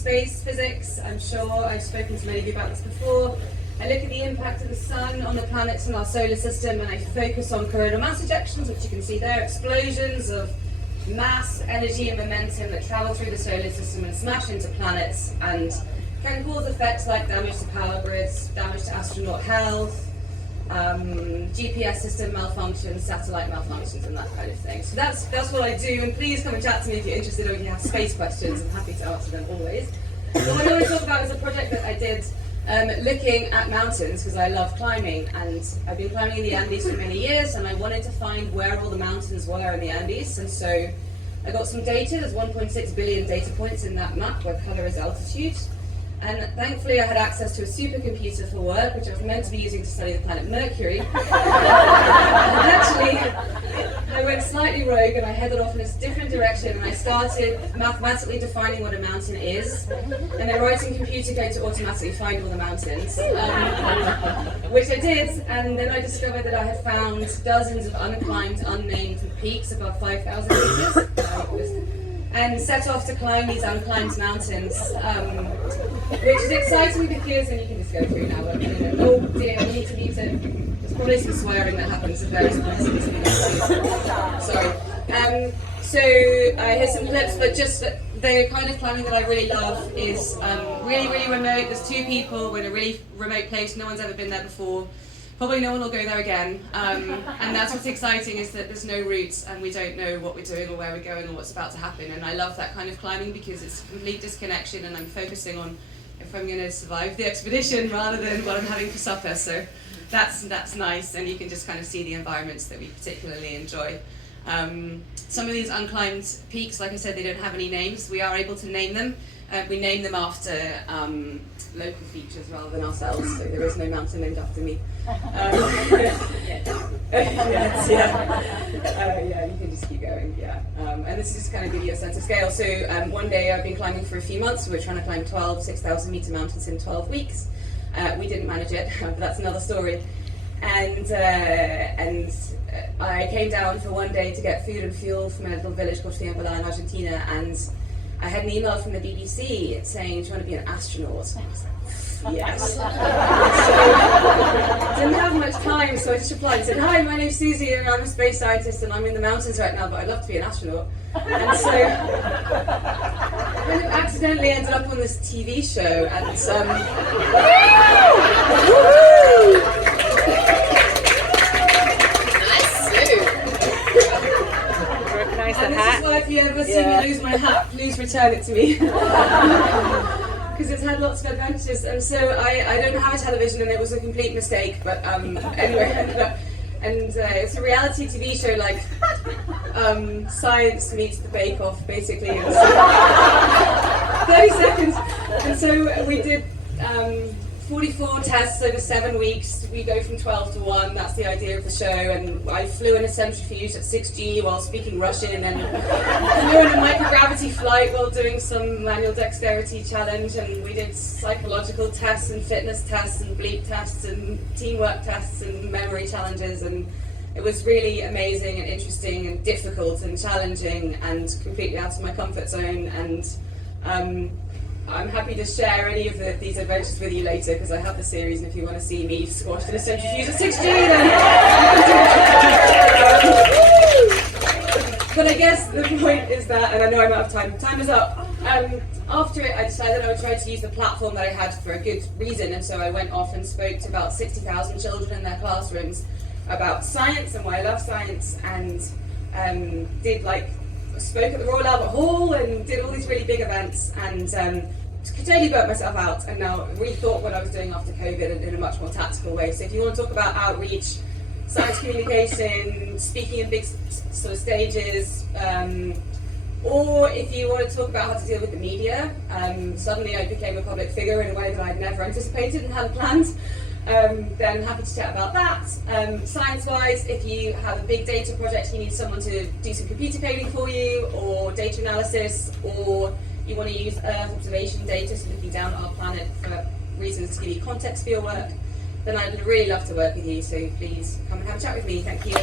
space physics. I'm sure I've spoken to many of you about this before. I look at the impact of the sun on the planets in our solar system, and I focus on coronal mass ejections, which you can see there, explosions of mass, energy and momentum that travel through the solar system and smash into planets and can cause effects like damage to power grids, damage to astronaut health, GPS system malfunctions, satellite malfunctions and that kind of thing. So that's what I do, and please come and chat to me if you're interested or if you have space questions. I'm happy to answer them always. But what I want to talk about is a project that I did looking at mountains, because I love climbing, and I've been climbing in the Andes for many years, and I wanted to find where all the mountains were in the Andes, and so I got some data. There's 1.6 billion data points in that map where colour is altitude. And thankfully I had access to a supercomputer for work, which I was meant to be using to study the planet Mercury. And actually, I went slightly rogue and I headed off in a different direction, and I started mathematically defining what a mountain is, and then writing computer code to automatically find all the mountains, which I did, and then I discovered that I had found dozens of unclimbed, unnamed peaks above 5,000 meters. And set off to climb these unclimbed mountains, which is exciting because, and you can just go through now, but oh dear, we need to mute it. There's probably some swearing that happens at various points in this. Sorry. So here's some clips, but just the kind of climbing that I really love is really, really remote. There's two people, we're in a really remote place, no one's ever been there before. Probably no one will go there again, and that's what's exciting, is that there's no routes and we don't know what we're doing or where we're going or what's about to happen, and I love that kind of climbing because it's a complete disconnection and I'm focusing on if I'm going to survive the expedition rather than what I'm having for supper, so that's nice, and you can just kind of see the environments that we particularly enjoy. Some of these unclimbed peaks, like I said, they don't have any names. We are able to name them. We name them after local features rather than ourselves, so there is no mountain named after me. Yeah, you can just keep going, yeah. And this is just kind of give you a sense of scale. So one day I've been climbing for a few months. We were trying to climb 12 6,000 meter mountains in 12 weeks. We didn't manage it, but that's another story. And I came down for one day to get food and fuel from a little village called Imber in Argentina, and I had an email from the BBC saying, do you want to be an astronaut? And I was like, yes. So I didn't have much time, so I just replied and said, hi, my name's Suzie and I'm a space scientist and I'm in the mountains right now, but I'd love to be an astronaut. And so I kind of accidentally ended up on this TV show, and and this is why if you ever see me lose my hat, please return it to me. Because it's had lots of adventures, and so I don't have a television, and it was a complete mistake, but anyway, and it's a reality TV show like Science meets the Bake Off, basically. And so, 30 seconds. And so we did 44 tests over 7 weeks. We go from 12 to 1, that's the idea of the show, and I flew in a centrifuge at 6G while speaking Russian, and flew in a microgravity flight while doing some manual dexterity challenge, and we did psychological tests and fitness tests and bleep tests and teamwork tests and memory challenges, and it was really amazing and interesting and difficult and challenging and completely out of my comfort zone, and I'm happy to share any of these adventures with you later, because I have the series, and if you want to see me squashed in a centrifuge at 6G, then But I guess the point is that, and I know I'm out of time, time is up. After it, I decided I would try to use the platform that I had for a good reason, and so I went off and spoke to about 60,000 children in their classrooms about science and why I love science, and spoke at the Royal Albert Hall and did all these really big events, and totally burnt myself out, and now rethought what I was doing after COVID and in a much more tactical way. So if you want to talk about outreach, science communication, speaking in big sort of stages, or if you want to talk about how to deal with the media, suddenly I became a public figure in a way that I'd never anticipated and hadn't planned. Then happy to chat about that. Science-wise, if you have a big data project, you need someone to do some computer coding for you, or data analysis, or you want to use Earth observation data, so looking down at our planet for reasons to give you context for your work, then I'd really love to work with you, so please come and have a chat with me. Thank you.